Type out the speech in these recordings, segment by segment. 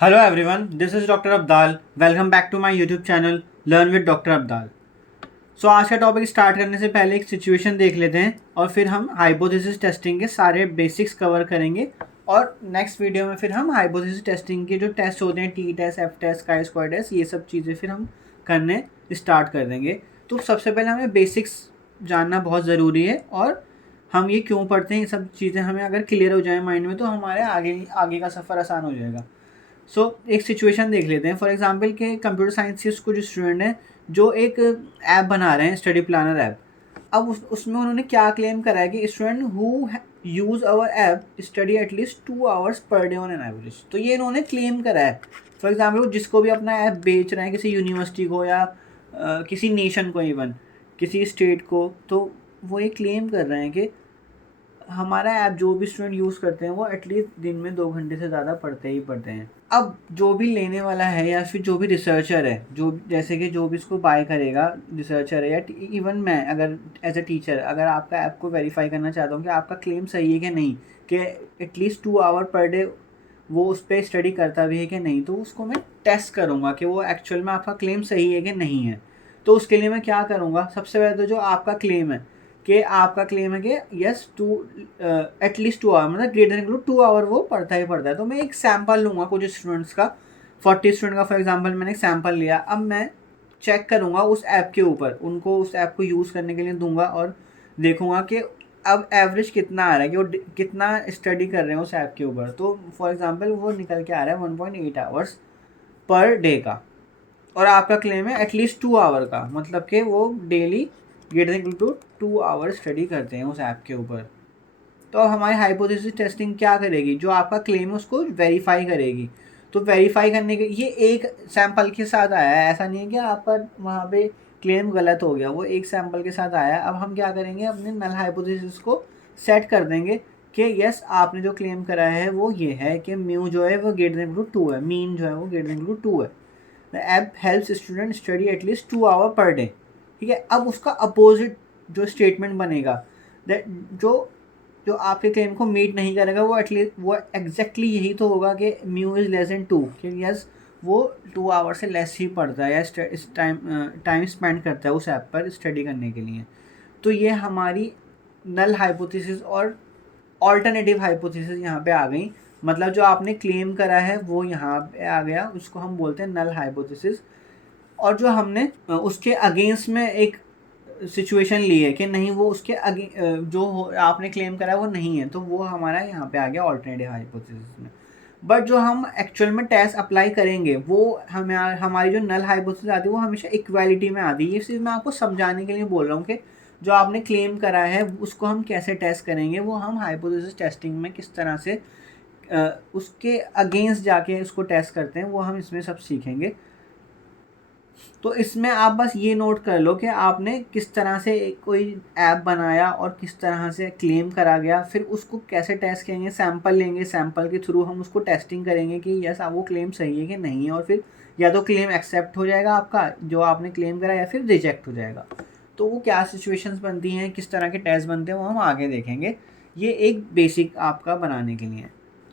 Hello everyone, this is doctor Abdal. Welcome back to my YouTube channel learn with doctor Abdal. So आज का topic start करने से पहले एक सिचुएशन देख लेते हैं और फिर हम हाइपोथेसिस टेस्टिंग के सारे बेसिक्स कवर करेंगे। और नेक्स्ट वीडियो में फिर हम हाइपोथेसिस टेस्टिंग के जो टेस्ट होते हैं, T test, F test, chi square test, ये सब चीज़ें फिर हम करने स्टार्ट कर देंगे। तो सबसे पहले हमें बेसिक्स जानना बहुत ज़रूरी है और हम ये क्यों पढ़ते हैं, ये सब चीज़ें हमें अगर क्लियर हो जाए माइंड में तो हमारे आगे आगे का सफ़र आसान हो जाएगा। एक सिचुएशन देख लेते हैं। फॉर एग्जांपल के कंप्यूटर साइंस के कुछ स्टूडेंट हैं जो एक ऐप बना रहे हैं, स्टडी प्लानर ऐप। अब उसमें उन्होंने क्या क्लेम करा है कि student who use our app study at least 2 hours per day on an average. तो ये इन्होंने क्लेम करा है। फॉर एग्जाम्पल जिसको भी अपना ऐप बेच रहे हैं, किसी यूनिवर्सिटी को या किसी नेशन को, इवन किसी स्टेट को, तो वो ये क्लेम कर रहे हैं कि हमारा ऐप जो भी स्टूडेंट यूज़ करते हैं वो एटलीस्ट दिन में 2 घंटे से ज़्यादा पढ़ते ही पढ़ते हैं। अब जो भी लेने वाला है या फिर जो भी रिसर्चर है, जो जैसे कि जो भी इसको बाय करेगा, रिसर्चर है या इवन मैं अगर एज अ टीचर अगर आपका ऐप को वेरीफाई करना चाहता हूँ कि आपका क्लेम सही है कि नहीं, कि एटलीस्ट 2 आवर पर डे वो उस पर स्टडी करता भी है कि नहीं, तो उसको मैं टेस्ट करूँगा कि वो एक्चुअल में आपका क्लेम सही है कि नहीं है। तो उसके लिए मैं क्या करूँगा, सबसे पहले तो जो आपका क्लेम है कि आपका क्लेम है कि यस एटलीस्ट 2 आवर, मतलब ग्रेटर देन 2 आवर वो पढ़ता ही पढ़ता है। तो मैं एक सैम्पल लूँगा कुछ स्टूडेंट्स का, 40 स्टूडेंट का फॉर एग्जांपल मैंने एक सैम्पल लिया। अब मैं चेक करूँगा उस ऐप के ऊपर, उनको उस ऐप को यूज़ करने के लिए दूंगा और देखूँगा कि अब एवरेज कितना आ रहा है, कि वो कितना स्टडी कर रहे हैं उस ऐप के ऊपर। तो फॉर एग्जांपल वो निकल के आ रहा है 1.8 आवर्स पर डे का, और आपका क्लेम है एटलीस्ट 2 आवर का, मतलब कि वो daily greater than 2 hour study करते हैं उस ऐप के ऊपर। तो अब हमारी हाइपोथेसिस टेस्टिंग क्या करेगी, जो आपका क्लेम है उसको वेरीफाई करेगी। तो वेरीफाई करने के ये एक सैंपल के साथ आया है, ऐसा नहीं है कि आपका वहाँ पे क्लेम गलत हो गया, वो एक सैंपल के साथ आया है। अब हम क्या करेंगे, अपने नल हाइपोथेसिस को सेट कर देंगे कि यस आपने जो क्लेम करा है वो ये है कि म्यू जो है वो ग्रेटर देन 2 है, मीन जो है वो ग्रेटर देन 2 है। The app helps student study at least 2 hour per day. ठीक है, अब उसका अपोजिट जो स्टेटमेंट बनेगा, दैट जो जो आपके क्लेम को मीट नहीं करेगा, वो एटलीस्ट वो एग्जैक्टली यही तो होगा कि म्यू इज़ लेस देन 2, कि यस वो 2 आवर से लेस ही पढ़ता है या इस टाइम स्पेंड करता है उस ऐप पर स्टडी करने के लिए। तो ये हमारी नल हाइपोथेसिस और ऑल्टरनेटिव हाइपोथेसिस यहाँ पे आ गई। मतलब जो आपने क्लेम करा है वो यहाँ पे आ गया, उसको हम बोलते हैं नल हाइपोथेसिस। और जो हमने उसके अगेंस्ट में एक सिचुएशन ली है कि नहीं वो उसके जो आपने क्लेम करा है वो नहीं है, तो वो हमारा यहाँ पे आ गया ऑल्टरनेटिव हाइपोथेसिस में। बट जो हम एक्चुअल में टेस्ट अप्लाई करेंगे वो हमें हमारी जो नल हाइपोथेसिस आती है वो हमेशा इक्वालिटी में आती है। ये सिर्फ मैं आपको समझाने के लिए बोल रहा हूँ कि जो आपने क्लेम करा है उसको हम कैसे टेस्ट करेंगे, वो हम हाइपोथेसिस टेस्टिंग में किस तरह से उसके अगेंस्ट जाके उसको टेस्ट करते हैं, वो हम इसमें सब सीखेंगे। तो इसमें आप बस ये नोट कर लो कि आपने किस तरह से कोई ऐप बनाया और किस तरह से क्लेम करा गया, फिर उसको कैसे टेस्ट करेंगे, सैंपल लेंगे, सैंपल के थ्रू हम उसको टेस्टिंग करेंगे कि यस आप वो क्लेम सही है कि नहीं है, और फिर या तो क्लेम एक्सेप्ट हो जाएगा आपका जो आपने क्लेम करा या फिर रिजेक्ट हो जाएगा। तो वो क्या सिचुएशंस बनती हैं, किस तरह के टेस्ट बनते हैं, वो हम आगे देखेंगे। ये एक बेसिक आपका बनाने के लिए।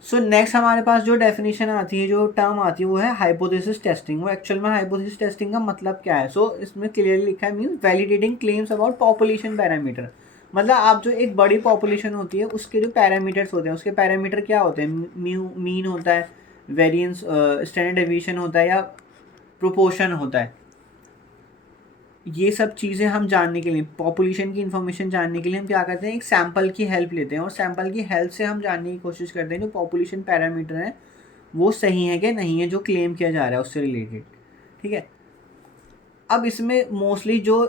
सो नेक्स्ट हमारे पास जो डेफिनेशन आती है, जो टर्म आती है, वो है हाइपोथेसिस टेस्टिंग। वो एक्चुअल में हाइपोथेसिस टेस्टिंग का मतलब क्या है? इसमें क्लियरली लिखा है, means validating claims about population parameter. मतलब आप जो एक बड़ी पॉपुलेशन होती है उसके जो पैरामीटर्स होते हैं, उसके पैरामीटर क्या होते हैं? मीन होता है, वेरिएंस, स्टैंडर्ड डेविएशन होता है, या प्रोपोर्शन होता है। ये सब चीज़ें हम जानने के लिए, पॉपुलेशन की इन्फॉर्मेशन जानने के लिए हम क्या करते हैं, एक सैंपल की हेल्प लेते हैं, और सैंपल की हेल्प से हम जानने की कोशिश करते हैं जो पॉपुलेशन पैरामीटर है वो सही है कि नहीं है, जो क्लेम किया जा रहा है उससे रिलेटेड। ठीक है, अब इसमें मोस्टली जो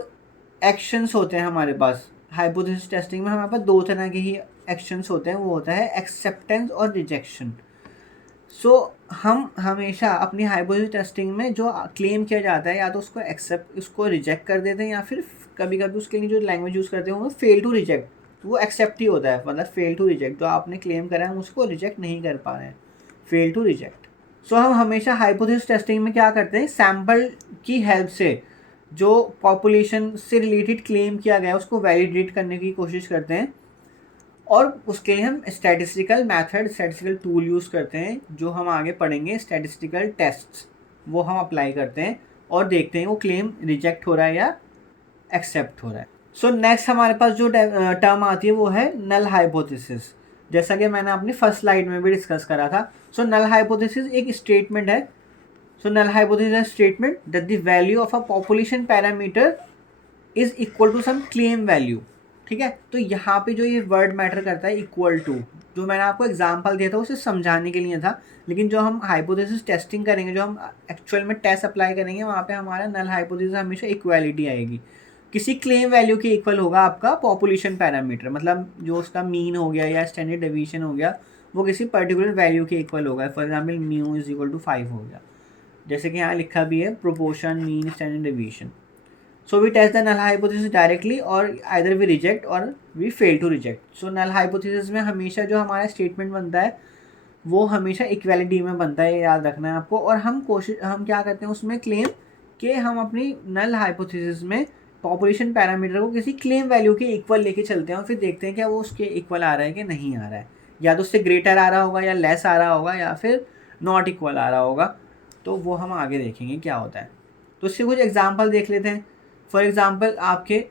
एक्शंस होते हैं हमारे पास हाइपोथेसिस टेस्टिंग में, हमारे पास दो तरह के ही एक्शंस होते हैं। वो होता है एक्सेप्टेंस और रिजेक्शन। हम हमेशा अपनी हाइपोथेसिस टेस्टिंग में जो क्लेम किया जाता है, या तो उसको रिजेक्ट कर देते हैं, या फिर कभी कभी उसके लिए जो लैंग्वेज यूज़ करते हैं वो फेल टू रिजेक्ट, वो एक्सेप्ट ही होता है, मतलब फेल टू रिजेक्ट। जो आपने क्लेम करा है हम उसको रिजेक्ट नहीं कर पा रहे हैं, फेल टू रिजेक्ट। हम हमेशा हाइपोथेसिस टेस्टिंग में क्या करते हैं, सैम्पल की हेल्प से जो पॉपुलेशन से रिलेटेड क्लेम किया गया है उसको वैलिडेट करने की कोशिश करते हैं। और उसके लिए हम statistical method, statistical tool use करते हैं, जो हम आगे पढ़ेंगे, स्टैटिस्टिकल टेस्ट्स, वो हम अप्लाई करते हैं और देखते हैं वो क्लेम रिजेक्ट हो रहा है या एक्सेप्ट हो रहा है। सो नेक्स्ट हमारे पास जो टर्म आती है वो है नल हाइपोथेसिस, जैसा कि मैंने अपनी फर्स्ट स्लाइड में भी डिस्कस करा था। सो नल हाइपोथेसिस एक स्टेटमेंट है। So null hypothesis statement that the value of a population parameter is equal to some claim value. ठीक है, तो यहाँ पे जो ये वर्ड मैटर करता है इक्वल टू, जो मैंने आपको एग्जांपल दिया था उसे समझाने के लिए था, लेकिन जो हम हाइपोथेसिस टेस्टिंग करेंगे, जो हम एक्चुअल में टेस्ट अप्लाई करेंगे, वहाँ पे हमारा नल हाइपोथेसिस हमेशा इक्वालिटी आएगी, किसी क्लेम वैल्यू के इक्वल होगा आपका पॉपुलेशन पैरामीटर, मतलब जो उसका मीन हो गया या स्टैंडर्ड डेविएशन हो गया, वो किसी पर्टिकुलर वैल्यू के इक्वल होगा। For example mu is equal to 5 हो गया, जैसे कि यहाँ लिखा भी है proportion mean standard deviation. So we test the null hypothesis directly और either we reject or we fail to reject. So null hypothesis में हमेशा जो हमारा स्टेटमेंट बनता है वो हमेशा इक्वालिटी में बनता है, याद रखना है आपको। और हम क्या करते हैं उसमें क्लेम कि हम अपनी नल हाइपोथेसिस में पॉपुलेशन पैरामीटर को किसी क्लेम वैल्यू के इक्वल लेके चलते हैं और फिर देखते हैं क्या वो उसके इक्वल आ रहा है कि नहीं आ रहा है, या तो उससे ग्रेटर आ रहा होगा या लेस आ रहा होगा या फिर नॉट इक्वल आ रहा होगा। तो वो हम आगे देखेंगे क्या होता है। तो इससे कुछ एग्जाम्पल देख लेते हैं। फॉर एग्जाम्पल आपके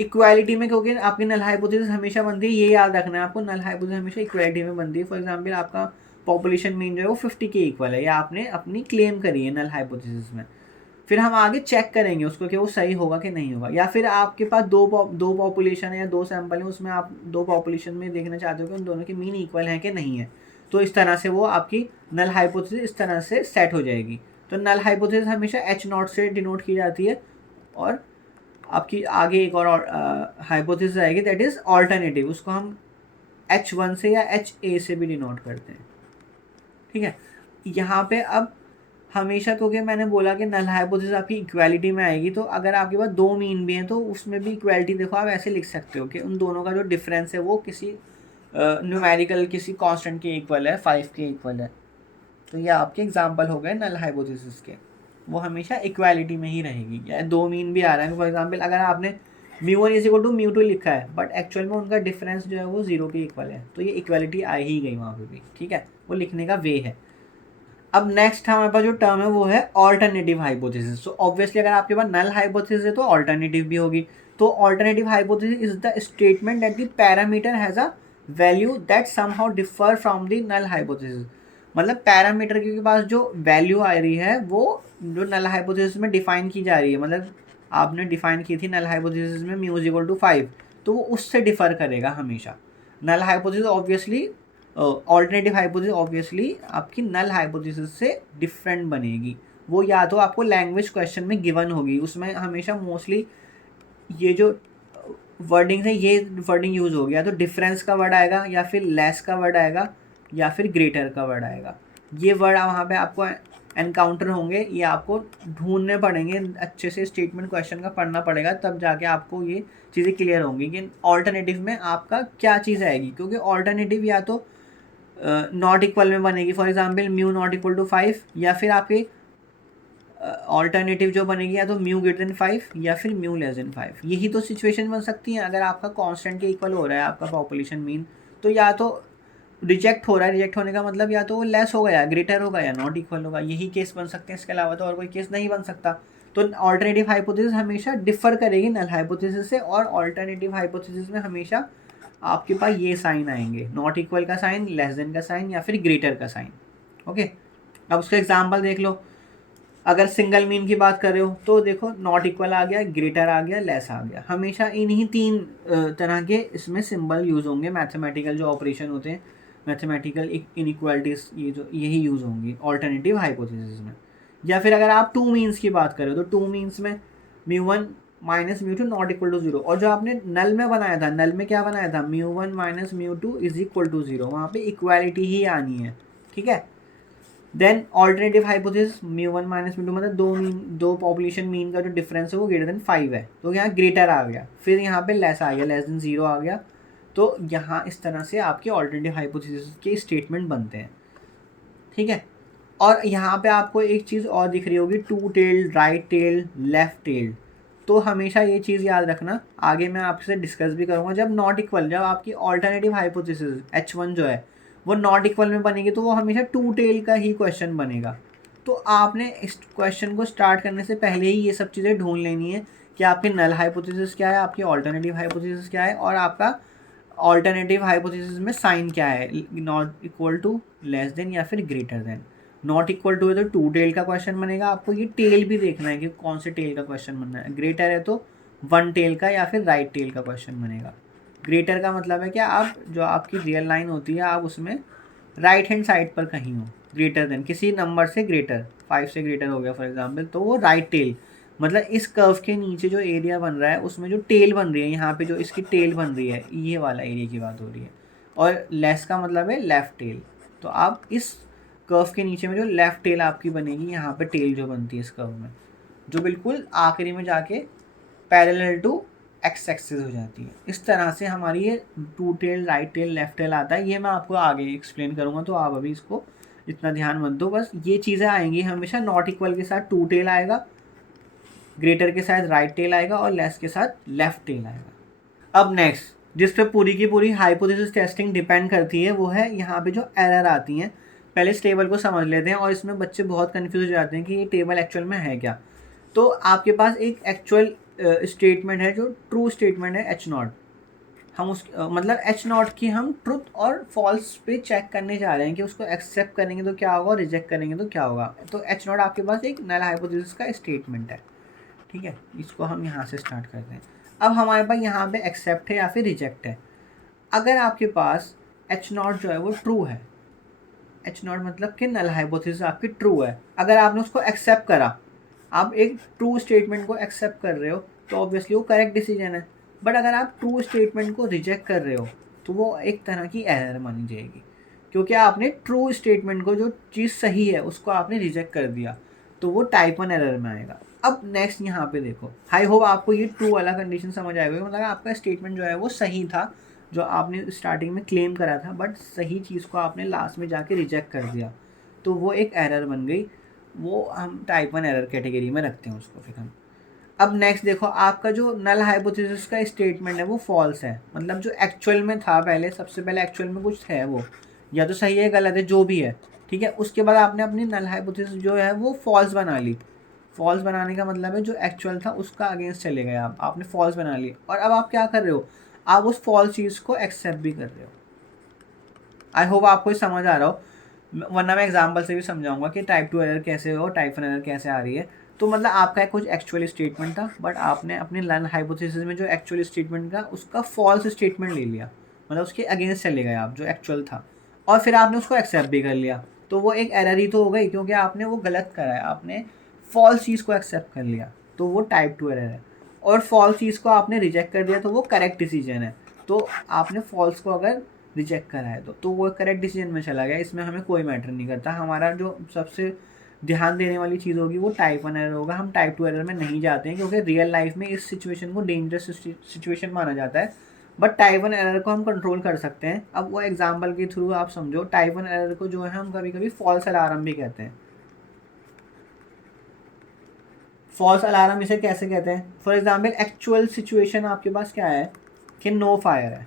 इक्वालिटी में, क्योंकि आपकी नल हाइपोथेसिस हमेशा बनती है, ये याद रखना है आपको, नल हाइपोथेसिस हमेशा इक्वालिटी में बनती है। फॉर एग्जाम्पल आपका पॉपुलेशन मीन जो है वो 50 के इक्वल है, या आपने अपनी क्लेम करी है नल हाइपोथेसिस में, फिर हम आगे चेक करेंगे उसको कि वो सही होगा कि नहीं होगा। या फिर आपके पास दो पॉपुलेशन है या दो सैंपल है, उसमें आप दो पॉपुलेशन में देखना चाहते हो कि उन दोनों के मीन इक्वल हैं कि नहीं है, तो इस तरह से वो आपकी नल हाइपोथेसिस इस तरह से सेट हो जाएगी। तो नल हाइपोथेसिस हमेशा H0 से डिनोट की जाती है। और आपकी आगे एक और हाइपोथेसिस आएगी दैट इज ऑल्टरनेटिव, उसको हम H1 से या HA से भी डिनोट करते हैं। ठीक है, यहाँ पे अब हमेशा, क्योंकि मैंने बोला कि नल हाइपोथेसिस आपकी इक्वालिटी में आएगी, तो अगर आपके पास दो मीन भी हैं तो उसमें भी इक्वालिटी, देखो आप ऐसे लिख सकते हो कि उन दोनों का जो डिफरेंस है वो किसी न्यूमेरिकल किसी कांस्टेंट के इक्वल है, 5 के इक्वल है। तो ये आपके एग्जांपल हो गए नल हाइपोथेसिस के, वो हमेशा इक्वालिटी में ही रहेगी। या दो मीन भी आ रहा है, फॉर एग्जांपल अगर आपने μ1 इज इक्वल टू μ2 लिखा है बट एक्चुअल में उनका डिफरेंस जो है वो 0 के इक्वल है, तो ये इक्वालिटी आ ही गई वहाँ पे भी। ठीक है, वो लिखने का वे है। अब नेक्स्ट हमारे पास जो टर्म है वो है ऑल्टरनेटिव हाइपोथेसिस। सो ऑब्वियसली अगर आपके पास नल हाइपोथेसिस है तो ऑल्टरनेटिव भी होगी। तो alternative hypothesis is the statement that the parameter has a value that somehow differ from the null hypothesis. मतलब पैरामीटर के पास जो वैल्यू आ रही है वो जो नल हाइपोथेसिस में डिफाइन की जा रही है, मतलब आपने डिफाइन की थी नल हाइपोथेसिस में म्यू इज इक्वल टू 5, तो वो उससे डिफर करेगा हमेशा। Null hypothesis obviously, alternative hypothesis obviously आपकी नल हाइपोथेसिस से डिफरेंट बनेगी। वो या तो आपको लैंग्वेज क्वेश्चन में गिवन होगी, उसमें हमेशा मोस्टली ये जो वर्डिंग है ये वर्डिंग यूज़ होगी, या तो डिफरेंस का वर्ड आएगा या फिर लेस का वर्ड आएगा या फिर ग्रेटर का वर्ड आएगा। ये वर्ड वहाँ पे आपको एनकाउंटर होंगे, ये आपको ढूंढने पड़ेंगे, अच्छे से स्टेटमेंट क्वेश्चन का पढ़ना पड़ेगा, तब जाके आपको ये चीज़ें क्लियर होंगी कि ऑल्टरनेटिव में आपका क्या चीज़ आएगी। क्योंकि ऑल्टरनेटिव या तो नॉट इक्वल में बनेगी, for example mu not equal to 5, या फिर आपके ऑल्टरनेटिव जो बनेगी या तो म्यू ग्रेटर देन 5 या फिर म्यू लेस देन 5। यही तो सिचुएशन बन सकती है अगर आपका कांस्टेंट के इक्वल हो रहा है आपका पॉपुलेशन मीन, तो या तो रिजेक्ट हो रहा है, रिजेक्ट होने का मतलब या तो वो लेस होगा या ग्रेटर होगा या नॉट इक्वल होगा, यही केस बन सकते हैं, इसके अलावा तो और कोई केस नहीं बन सकता। तो ऑल्टरनेटिव हाइपोथेसिस हमेशा डिफर करेगी नल हाइपोथेसिस से, और ऑल्टरनेटिव हाइपोथेसिस में हमेशा आपके पास ये साइन आएंगे, नॉट इक्वल का साइन, लेस देन का साइन या फिर ग्रेटर का साइन। ओके, अब उसका एग्जाम्पल देख लो। अगर सिंगल मीन की बात कर रहे हो तो देखो नॉट इक्वल आ गया, ग्रेटर आ गया, लेस आ गया। हमेशा इन्हीं तीन तरह के इसमें सिंबल यूज़ होंगे, मैथमेटिकल जो ऑपरेशन होते हैं, मैथमेटिकल इनइक्वालिटीज़, ये जो यही यूज़ होंगी ऑल्टरनेटिव हाइपोथेसिस में। या फिर अगर आप टू मीन्स की बात करें तो टू मीन्स में μ1 माइनस μ2 नॉट इक्वल टू 0, और जो आपने नल में बनाया था, नल में क्या बनाया था, μ1 माइनस μ2 इज इक्वल टू 0, वहाँ पे इक्वालिटी ही आनी है। ठीक है, देन ऑल्टरनेटिव हाइपोथेसिस μ1 माइनस μ2 मतलब दो पॉपुलेशन मीन का जो डिफरेंस है वो ग्रेटर देन 5 है, तो यहाँ ग्रेटर आ गया, फिर यहाँ पे लेस आ गया, लेस देन 0 आ गया। तो यहाँ इस तरह से आपके ऑल्टरनेटिव हाइपोथेसिस के स्टेटमेंट बनते हैं। ठीक है, और यहाँ पे आपको एक चीज़ और दिख रही होगी, to tailed, right tailed, left tailed. तो हमेशा ये चीज़ याद रखना, आगे मैं आपसे डिस्कस भी करूँगा, जब नॉट इक्वल, जब आपकी ऑल्टरनेटिव हाइपोथेसिस H1 जो है वो नॉट इक्वल में बनेगी तो वो हमेशा टू टेल का ही क्वेश्चन बनेगा। तो आपने इस क्वेश्चन को स्टार्ट करने से पहले ही ये सब चीज़ें ढूंढ लेनी है कि आपकी नल हाइपोथेसिस क्या है, आपकी ऑल्टरनेटिव हाइपोथेसिस क्या है, और आपका ऑल्टरनेटिव हाइपोथेसिस में साइन क्या है, not equal to, less than या फिर greater than. Not equal to है तो टू टेल का क्वेश्चन बनेगा, आपको ये टेल भी देखना है कि कौन से टेल का क्वेश्चन बनना है। ग्रेटर है तो वन टेल का या फिर राइट टेल का क्वेश्चन बनेगा। ग्रेटर का मतलब है कि आप जो आपकी रियल लाइन होती है आप उसमें राइट हैंड साइड पर कहीं हो, ग्रेटर देन किसी नंबर से ग्रेटर, 5 से ग्रेटर हो गया फॉर एग्जांपल, तो वो राइट टेल, मतलब इस कर्व के नीचे जो एरिया बन रहा है उसमें जो टेल बन रही है, यहाँ पे जो इसकी टेल बन रही है, ये वाला एरिया की बात हो रही है। और लेस का मतलब है लेफ्ट टेल, तो आप इस कर्व के नीचे में जो लेफ्ट टेल आपकी बनेगी, यहाँ पे टेल जो बनती है इस कर्व में, जो बिल्कुल आखिरी में जाके पैरेलल टू एक्स एक्सिस हो जाती है। इस तरह से हमारी ये two tail, right tail, left tail आता है। ये मैं आपको आगे एक्सप्लेन करूँगा, तो आप अभी इसको इतना ध्यान मत दो। बस ये चीज़ें आएंगी हमेशा, नॉट इक्वल के साथ टू टेल आएगा, ग्रेटर के साथ राइट टेल आएगा, और लेस के साथ लेफ्ट टेल आएगा। अब नेक्स्ट जिस पे पूरी की पूरी हाइपोथेसिस टेस्टिंग डिपेंड करती है वो है यहाँ पे जो एरर आती हैं। पहले इस टेबल को समझ लेते हैं, और इसमें बच्चे बहुत कन्फ्यूज हो जाते हैं कि ये टेबल एक्चुअल में है क्या। तो आपके पास एक एक्चुअल स्टेटमेंट है जो ट्रू स्टेटमेंट है H0। हम उस मतलब H0 की हम ट्रुथ और फॉल्स पे चेक करने जा रहे हैं कि उसको एक्सेप्ट करेंगे तो क्या होगा और रिजेक्ट करेंगे तो क्या होगा। तो H0 आपके पास एक नल हाइपोथेसिस का स्टेटमेंट है, ठीक है। इसको हम यहाँ से स्टार्ट करते हैं। अब हमारे पास यहाँ पे एक्सेप्ट है या फिर रिजेक्ट है। अगर आपके पास H0 जो है वो ट्रू है, H0 मतलब कि नल हाइपोथेसिस आपकी ट्रू है, अगर आपने उसको एक्सेप्ट करा, आप एक ट्रू स्टेटमेंट को एक्सेप्ट कर रहे हो तो ऑब्वियसली वो करेक्ट डिसीजन है। बट अगर आप ट्रू स्टेटमेंट को रिजेक्ट कर रहे हो तो वो एक तरह की एरर मानी जाएगी, क्योंकि आपने ट्रू स्टेटमेंट को, जो चीज़ सही है उसको आपने रिजेक्ट कर दिया, तो वो टाइप 1 एरर में आएगा। अब नेक्स्ट यहाँ पे देखो, आई होप आपको ये ट्रू वाला कंडीशन समझ आएगा, मतलब आपका स्टेटमेंट जो है वो सही था, जो आपने स्टार्टिंग में क्लेम करा था, बट सही चीज़ को आपने लास्ट में जाके रिजेक्ट कर दिया, तो वो एक एरर बन गई। वो हम टाइप 1 एरर कैटेगरी में रखते हैं उसको। फिर हम अब नेक्स्ट देखो, आपका जो नल हाइपोथेसिस का स्टेटमेंट है वो फॉल्स है, मतलब जो एक्चुअल में था, पहले सबसे पहले एक्चुअल में कुछ है वो या तो सही है गलत है जो भी है, ठीक है। उसके बाद आपने अपनी नल हाइपोथेसिस जो है वो फॉल्स बना ली। फॉल्स बनाने का मतलब है जो एक्चुअल था उसका अगेंस्ट चले गए आप, आपने फॉल्स बना ली, और अब आप क्या कर रहे हो, आप उस फॉल्स चीज़ को एक्सेप्ट भी कर रहे हो। आई होप आपको समझ आ रहा हो, वरना मैं एग्जाम्पल से भी समझाऊंगा कि टाइप 2 एरर कैसे हो, टाइप 1 एरर कैसे आ रही है। तो मतलब आपका कुछ एक्चुअल स्टेटमेंट था, बट आपने अपने नल हाइपोथेसिस में जो एक्चुअल स्टेटमेंट था उसका फॉल्स स्टेटमेंट ले लिया, मतलब उसके अगेंस्ट चले गए आप जो एक्चुअल था, और फिर आपने उसको एक्सेप्ट भी कर लिया, तो वो एक एरर ही तो हो गई, क्योंकि आपने वो गलत करा है, आपने फॉल्स चीज़ को एक्सेप्ट कर लिया, तो वो टाइप 2 एरर है। और फॉल्स चीज़ को आपने रिजेक्ट कर दिया तो वो करेक्ट डिसीजन है। तो आपने फॉल्स को अगर रिजेक्ट करा है तो वो करेक्ट डिसीजन में चला गया, इसमें हमें कोई मैटर नहीं करता। हमारा जो सबसे ध्यान देने वाली चीज़ होगी वो टाइप 1 एरर होगा। हम टाइप 2 एरर में नहीं जाते हैं, क्योंकि रियल लाइफ में इस सिचुएशन को डेंजरस सिचुएशन माना जाता है, बट टाइप 1 एरर को हम कंट्रोल कर सकते हैं। अब वो एग्जाम्पल के थ्रू आप समझो, टाइप 1 एरर को जो है हम कभी कभी फॉल्स अलार्म भी कहते हैं। फॉल्स अलार्म इसे कैसे कहते हैं, फॉर एग्जाम्पल एक्चुअल सिचुएशन आपके पास क्या है कि नो फायर है,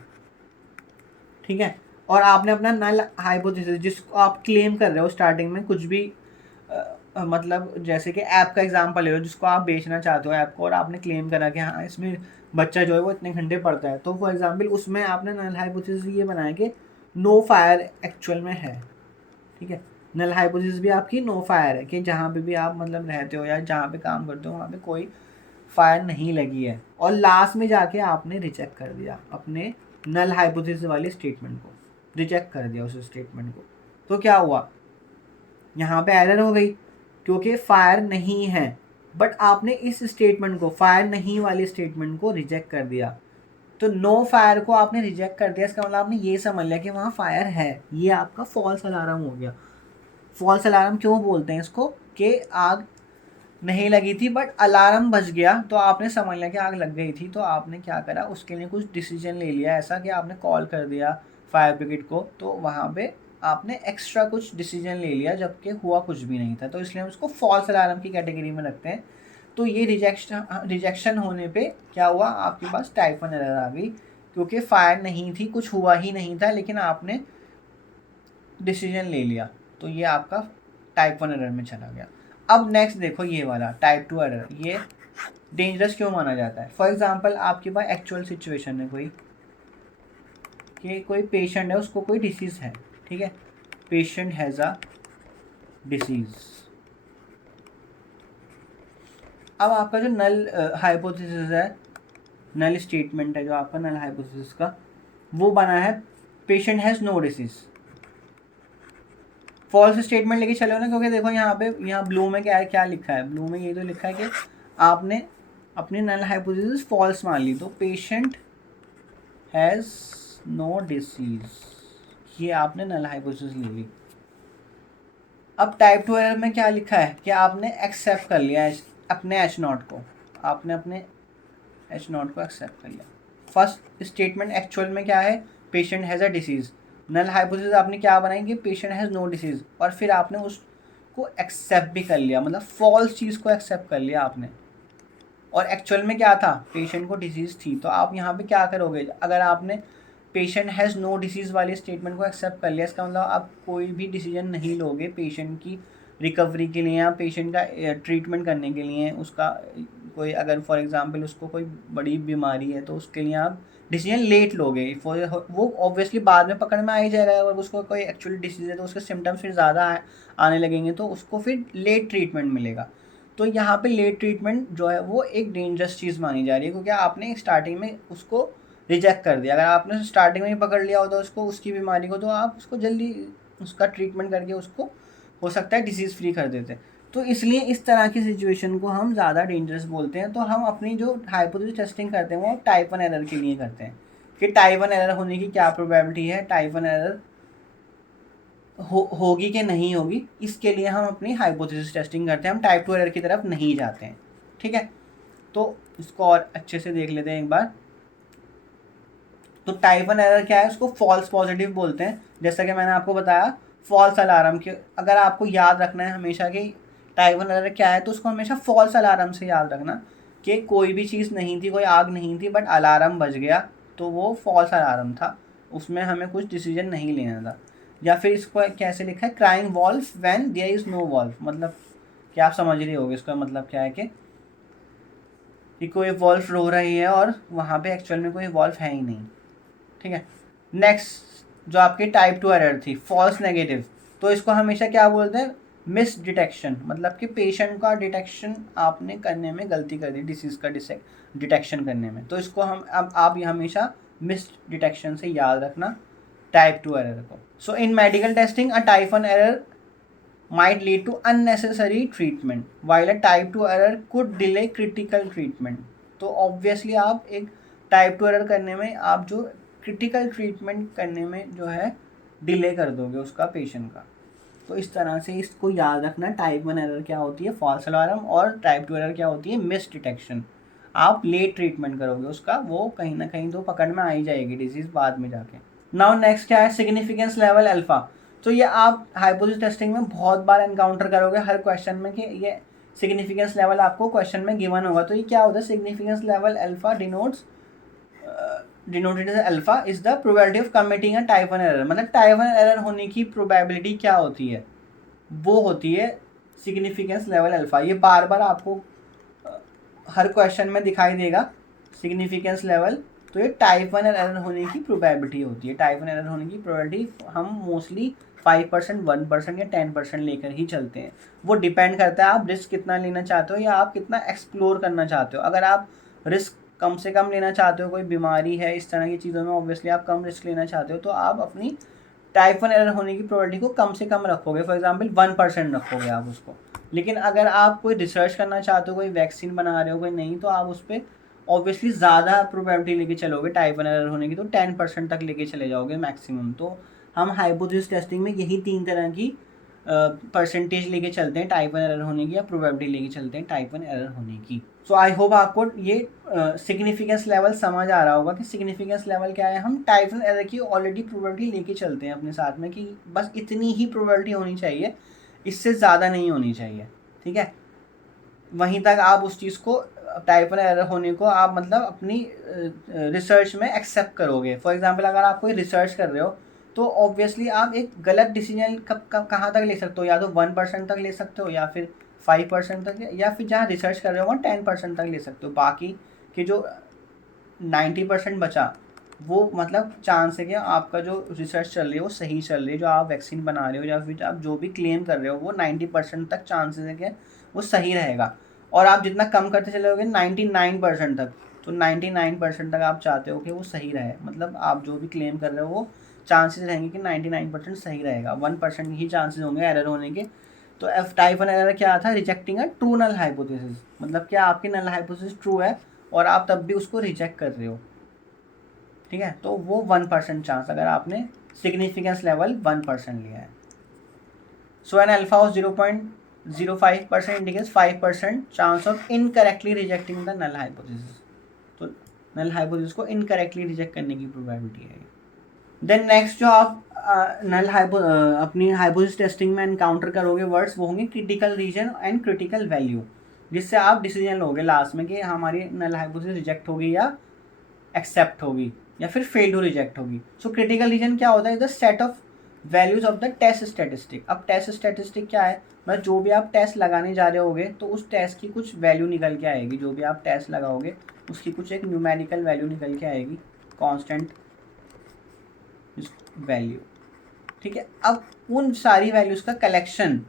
ठीक है, और आपने अपना नल हाइपोथेसिस जिसको आप क्लेम कर रहे हो स्टार्टिंग में, कुछ भी मतलब जैसे कि ऐप का एग्जांपल ले लो जिसको आप बेचना चाहते हो ऐप को, और आपने क्लेम करा कि हाँ इसमें बच्चा जो है वो इतने घंटे पढ़ता है, तो फॉर एग्जांपल उसमें आपने नल हाइपोथेसिस ये बनाया कि नो फायर एक्चुअल में है, ठीक है। नल हाइपोथेसिस भी आपकी नो फायर है, कि जहाँ पे भी आप मतलब रहते हो या जहाँ पे काम करते हो वहाँ पे कोई फायर नहीं लगी है, और लास्ट में जाके आपने रिजेक्ट कर दिया अपने नल हाइपोथेसिस वाले स्टेटमेंट को, रिजेक्ट कर दिया उस स्टेटमेंट को, तो क्या हुआ, यहाँ पे एरर हो गई क्योंकि फायर नहीं है, बट आपने इस स्टेटमेंट को, फायर नहीं वाले स्टेटमेंट को रिजेक्ट कर दिया। तो नो फायर को आपने रिजेक्ट कर दिया, इसका मतलब आपने ये समझ लिया कि वहाँ फायर है, ये आपका फॉल्स अलार्म हो गया। फॉल्स अलार्म क्यों बोलते हैं इसको, कि आग नहीं लगी थी बट अलार्म बज गया, तो आपने समझ लिया कि आग लग गई थी, तो आपने क्या करा, उसके लिए कुछ डिसीजन ले लिया, ऐसा कि आपने कॉल कर दिया फायर ब्रिगेड को, तो वहाँ पे आपने एक्स्ट्रा कुछ डिसीजन ले लिया जबकि हुआ कुछ भी नहीं था, तो इसलिए हम उसको फॉल्स अलार्म की कैटेगरी में रखते हैं। तो ये रिजेक्शन होने पे क्या हुआ, आपके पास टाइप 1 एरर आ गई, क्योंकि फायर नहीं थी, कुछ हुआ ही नहीं था, लेकिन आपने डिसीजन ले लिया, तो ये आपका टाइप 1 एरर में चला गया। अब नेक्स्ट देखो ये वाला टाइप 2 एरर, ये डेंजरस क्यों माना जाता है। फॉर एग्जांपल आपके पास एक्चुअल सिचुएशन है कोई, कि कोई पेशेंट है, उसको कोई डिसीज़ है, ठीक है, पेशेंट हैज़ अ डिसीज़। अब आपका जो नल हाइपोथेसिस है, नल स्टेटमेंट है जो आपका नल हाइपोथेसिस का, वो बना है patient has no disease. False statement लेके चलो ना, क्योंकि देखो यहाँ पे, यहाँ ब्लू में क्या लिखा है, ब्लू में ये तो लिखा है कि आपने अपनी नल हाइपोथेसिस फॉल्स मान ली, तो पेशेंट हैज़ नो डिसीज़, ये आपने नल हाइपोथेसिस ले ली। अब टाइप 2 एरर में क्या लिखा है कि आपने एक्सेप्ट कर लिया अपने H0 को, आपने अपने H0 को एक्सेप्ट कर लिया। फर्स्ट स्टेटमेंट एक्चुअल में क्या है, patient has a disease. Null hypothesis आपने क्या बनाई कि पेशेंट हैज़ नो डिसीज़, और फिर आपने उसको एक्सेप्ट भी कर लिया, मतलब फॉल्स चीज़ को एक्सेप्ट कर लिया आपने। और एक्चुअल में क्या था, पेशेंट को डिसीज़ थी। तो आप यहाँ पे क्या करोगे, अगर आपने पेशेंट हैज़ नो डिसीज़ वाली स्टेटमेंट को एक्सेप्ट कर लिया, इसका मतलब आप कोई भी डिसीजन नहीं लोगे पेशेंट की रिकवरी के लिए या पेशेंट का ट्रीटमेंट करने के लिए। उसका कोई अगर फॉर एग्जांपल उसको कोई बड़ी बीमारी है, तो उसके लिए आप डिसीजन लेट लोगे, वो ऑब्वियसली बाद में पकड़ में आ ही जाएगा। अगर उसको कोई एक्चुअली डिसीज़ है तो उसके सिम्टम्स फिर ज़्यादा आने लगेंगे, तो उसको फिर लेट ट्रीटमेंट मिलेगा। तो यहाँ पे लेट ट्रीटमेंट जो है वो एक डेंजरस चीज़ मानी जा रही है, क्योंकि आपने स्टार्टिंग में उसको रिजेक्ट कर दिया। अगर आपने स्टार्टिंग में ही पकड़ लिया होता उसको, उसकी बीमारी को, तो आप उसको जल्दी उसका ट्रीटमेंट करके उसको हो सकता है डिसीज़ फ्री कर देते। तो इसलिए इस तरह की सिचुएशन को हम ज़्यादा डेंजरस बोलते हैं। तो हम अपनी जो हाइपोथेसिस टेस्टिंग करते हैं वो टाइप 1 एरर के लिए करते हैं, कि टाइप 1 एरर होने की क्या प्रोबेबिलिटी है, टाइप 1 एरर होगी कि नहीं होगी, इसके लिए हम अपनी हाइपोथेसिस टेस्टिंग करते हैं। हम टाइप 2 एरर की तरफ नहीं जाते हैं, ठीक है। तो इसको और अच्छे से देख लेते हैं एक बार। तो टाइप 1 एरर क्या है, उसको फॉल्स पॉजिटिव बोलते हैं। जैसा कि मैंने आपको बताया फॉल्स अलार्म के, अगर आपको याद रखना है हमेशा कि टाइप 1 एरर क्या है, तो उसको हमेशा फॉल्स अलार्म से याद रखना, कि कोई भी चीज़ नहीं थी, कोई आग नहीं थी, बट अलार्म बज गया, तो वो फॉल्स अलार्म था, उसमें हमें कुछ डिसीजन नहीं लेना था। या फिर इसको कैसे लिखा है, crying wolf when there is no wolf, मतलब क्या आप समझ रहे होगे इसका मतलब क्या है, कि कोई वॉल्फ रो रही है और वहाँ पे एक्चुअल में कोई वॉल्फ है ही नहीं, ठीक है। नेक्स्ट जो आपकी टाइप 2 एरर थी फॉल्स नेगेटिव, तो इसको हमेशा क्या बोलते हैं, मिस डिटेक्शन, मतलब कि पेशेंट का डिटेक्शन आपने करने में गलती कर दी, डिसीज़ का डिटेक्शन करने में। तो इसको हम अब आप ये हमेशा मिस डिटेक्शन से याद रखना टाइप 2 एरर को। So in medical testing a type 1 error might lead to unnecessary treatment while a type 2 error could delay critical treatment। तो ऑब्वियसली आप एक टाइप 2 एरर करने में आप जो क्रिटिकल ट्रीटमेंट करने में जो है डिले कर दोगे उसका पेशेंट का। तो इस तरह से इसको याद रखना, टाइप 1 एरर क्या होती है फॉल्स अलार्म, और टाइप 2 एरर क्या होती है मिस डिटेक्शन। आप लेट ट्रीटमेंट करोगे उसका, वो कहीं ना कहीं तो पकड़ में आ ही जाएगी डिजीज़ बाद में जाके। नाउ नेक्स्ट क्या है, सिग्निफिकेंस लेवल अल्फा। तो ये आप हाइपोथेसिस टेस्टिंग में बहुत बार एनकाउंटर करोगे हर क्वेश्चन में, कि ये सिग्निफिकेंस लेवल आपको क्वेश्चन में गिवन होगा। तो ये क्या होता है, significance level alpha denoted as alpha is the probability of committing a type 1 error. मतलब टाइप 1 एरर होने की प्रोबेबिलिटी क्या होती है, वो होती है सिग्निफिकेंस लेवल अल्फा। ये बार बार आपको हर क्वेश्चन में दिखाई देगा सिग्निफिकेंस लेवल। तो ये टाइप 1 एरर होने की प्रोबेबिलिटी होती है। टाइप 1 एरर होने की प्रोबेबिलिटी हम मोस्टली 5%, 1% या 10% लेकर ही चलते हैं। वो डिपेंड करता है आप रिस्क कितना लेना चाहते हो या आप कितना एक्सप्लोर करना चाहते हो। अगर आप रिस्क कम से कम लेना चाहते हो, कोई बीमारी है इस तरह की चीज़ों में ऑब्वियसली आप कम रिस्क लेना चाहते हो, तो आप अपनी टाइप 1 एरर होने की प्रोबेबिलिटी को कम से कम रखोगे। फॉर एग्जांपल 1% रखोगे आप उसको। लेकिन अगर आप कोई रिसर्च करना चाहते हो, कोई वैक्सीन बना रहे हो, कोई नहीं, तो आप उस पर ऑब्वियसली ज़्यादा प्रोबेबिलिटी लेके चलोगे टाइप 1 एरर होने की, तो 10% तक लेके चले जाओगे मैक्सिमम। तो हम हाइपोथेसिस टेस्टिंग में यही 3 तरह की परसेंटेज लेके चलते हैं टाइप 1 एरर होने की, या प्रोबेबिलिटी लेके चलते हैं टाइप 1 एरर होने की। सो आई होप आपको ये सिग्निफिकेंस लेवल समझ आ रहा होगा कि सिग्निफिकेंस लेवल क्या है। हम टाइप 1 एरर की ऑलरेडी प्रोबेबिलिटी लेके चलते हैं अपने साथ में, कि बस इतनी ही प्रोबेबिलिटी होनी चाहिए, इससे ज़्यादा नहीं होनी चाहिए, ठीक है। वहीं तक आप उस चीज़ को, टाइप वन एरर होने को आप मतलब अपनी रिसर्च में एक्सेप्ट करोगे। फॉर एग्जांपल अगर आप कोई रिसर्च कर रहे हो तो ऑब्वियसली आप एक गलत डिसीजन कब कब कहाँ तक ले सकते हो, या तो 1% तक ले सकते हो, या फिर 5% तक, या फिर जहाँ रिसर्च कर रहे हो वहाँ 10% तक ले सकते हो। बाकी के जो 90% बचा वो मतलब चांस है कि आपका जो रिसर्च चल रही है वो सही चल रही है, जो आप वैक्सीन बना रहे हो या फिर आप जो भी क्लेम कर रहे हो वो 90% तक चांसेस है कि वो सही रहेगा। और आप जितना कम करते चले जाओगे 99% तक, तो 99% तक आप चाहते हो कि वो सही रहे, मतलब आप जो भी क्लेम कर रहे हो वो चांसेस रहेंगे कि 99% सही रहेगा, 1% ही चांसेस होंगे एरर होने के। तो एफ टाइप वन एरर क्या था, rejecting a true null hypothesis, मतलब क्या आपकी नल हाइपोथेसिस ट्रू है और आप तब भी उसको रिजेक्ट कर रहे हो। ठीक है, तो वो 1% चांस, अगर आपने सिग्निफिकेंस लेवल 1% लिया है। So an alpha of 0.05% indicates 5% chance of incorrectly rejecting the null hypothesis. तो नल हाइपोथेसिस को इनकरेक्टली रिजेक्ट करने की प्रोबेबिलिटी है। देन नेक्स्ट जो आप अपनी हाइपोथेसिस टेस्टिंग में एनकाउंटर करोगे वर्ड्स, वो होंगे critical region and critical value, जिससे आप डिसीजन लोगे लास्ट में कि हमारी नल हाइपोथेसिस रिजेक्ट होगी या एक्सेप्ट होगी या फिर फेल टू रिजेक्ट होगी। सो क्रिटिकल रीजन क्या होता है, the set of values of the test statistic. अब टेस्ट स्टैटिस्टिक क्या है, मतलब जो भी आप टेस्ट लगाने जा रहे होगे तो उस टेस्ट की कुछ वैल्यू निकल के आएगी, जो भी आप टेस्ट लगाओगे उसकी कुछ एक न्यूमेरिकल वैल्यू निकल के आएगी, कांस्टेंट वैल्यू। ठीक है, अब उन सारी वैल्यूज का कलेक्शन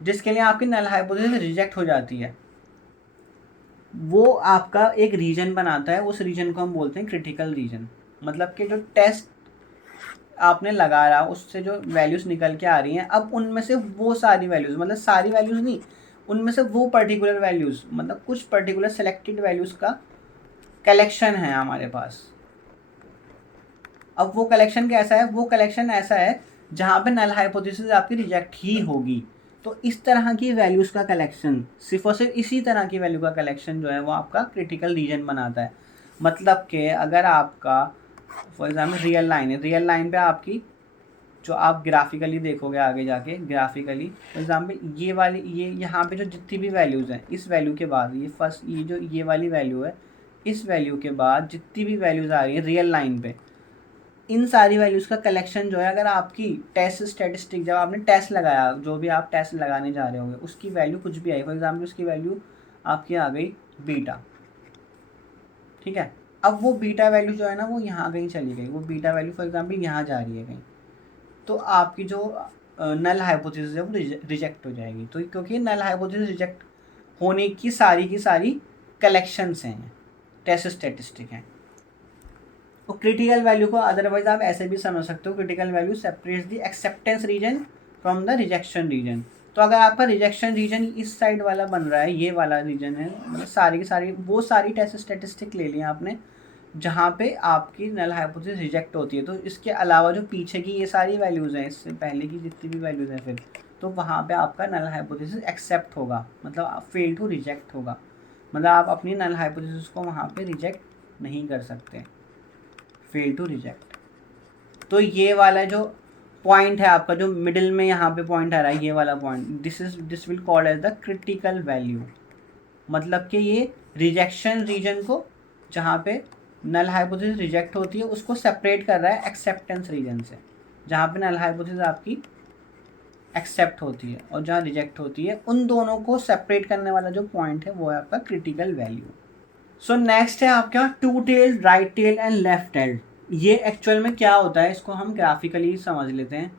जिसके लिए आपकी नल हाइपोथेसिस रिजेक्ट हो जाती है, वो आपका एक रीजन बनाता है, उस रीजन को हम बोलते हैं क्रिटिकल रीजन। मतलब कि जो टेस्ट आपने लगा रहा उससे जो वैल्यूज निकल के आ रही हैं, अब उनमें से वो सारी वैल्यूज, मतलब सारी वैल्यूज नहीं, उनमें से वो पर्टिकुलर वैल्यूज, मतलब कुछ पर्टिकुलर सेलेक्टेड वैल्यूज का कलेक्शन है हमारे पास। अब वो कलेक्शन कैसा है, वो कलेक्शन ऐसा है जहाँ पे नल हाइपोथेसिस आपकी रिजेक्ट ही होगी। तो इस तरह की वैल्यूज़ का कलेक्शन, सिर्फ और सिर्फ इसी तरह की वैल्यू का कलेक्शन जो है वो आपका क्रिटिकल रीजन बनाता है। मतलब कि अगर आपका फॉर एग्जाम्पल रियल लाइन है, रियल लाइन पे आपकी जो आप ग्राफिकली देखोगे आगे जाके, ग्राफिकली फॉर एग्जाम्पल ये वाली, ये यहाँ पे जो जितनी भी वैल्यूज़ हैं, इस वैल्यू के बाद ये फर्स्ट, ये जो ये वाली वैल्यू है, इस वैल्यू के बाद जितनी भी वैल्यूज़ आ रही है रियल लाइन पे, इन सारी वैल्यूज़ का कलेक्शन जो है, अगर आपकी टेस्ट स्टैटिस्टिक, जब आपने टेस्ट लगाया, जो भी आप टेस्ट लगाने जा रहे होंगे उसकी वैल्यू कुछ भी आई, फॉर एग्जाम्पल उसकी वैल्यू आपकी आ गई बीटा। ठीक है, अब वो बीटा वैल्यू जो है ना वो यहाँ कहीं चली गई, वो बीटा वैल्यू फॉर एग्जाम्पल यहाँ जा रही है कहीं, तो आपकी जो नल हाइपोथेसिस है वो रिजेक्ट हो जाएगी। तो क्योंकि नल हाइपोथेसिस रिजेक्ट होने की सारी कलेक्शंस हैं, टेस्ट स्टैटिस्टिक हैं। तो क्रिटिकल वैल्यू को अदरवाइज आप ऐसे भी समझ सकते हो, critical value separates the acceptance region from the rejection region. तो अगर आपका रिजेक्शन रीजन इस साइड वाला बन रहा है, ये वाला रीजन है, मतलब सारी की सारी वो सारी टेस्ट स्टैटिस्टिक ले ली आपने जहाँ पे आपकी नल हाइपोथेसिस रिजेक्ट होती है, तो इसके अलावा जो पीछे की ये सारी वैल्यूज़ हैं, इससे पहले की जितनी भी वैल्यूज़ हैं फिर, तो वहाँ पे आपका नल हाइपोथेसिस एक्सेप्ट होगा, मतलब आप फेल टू रिजेक्ट होगा, मतलब आप अपनी नल हाइपोथेसिस को वहाँ पे रिजेक्ट नहीं कर सकते, फेल टू रिजेक्ट। तो ये वाला जो पॉइंट है आपका, जो मिडिल में यहाँ पे पॉइंट आ रहा है, ये वाला point, this will called as the critical value. मतलब कि ये रिजेक्शन रीजन को, जहाँ पे नल हाइपोथेसिस रिजेक्ट होती है, उसको सेपरेट कर रहा है एक्सेप्टेंस रीजन से, जहाँ पे नल हाइपोथेसिस आपकी एक्सेप्ट होती है और जहाँ रिजेक्ट होती है, उन दोनों को सेपरेट करने वाला जो पॉइंट है वो है आपका क्रिटिकल वैल्यू। सो नेक्स्ट है आपका two tailed, right tail and left tailed. ये एक्चुअल में क्या होता है, इसको हम ग्राफिकली समझ लेते हैं।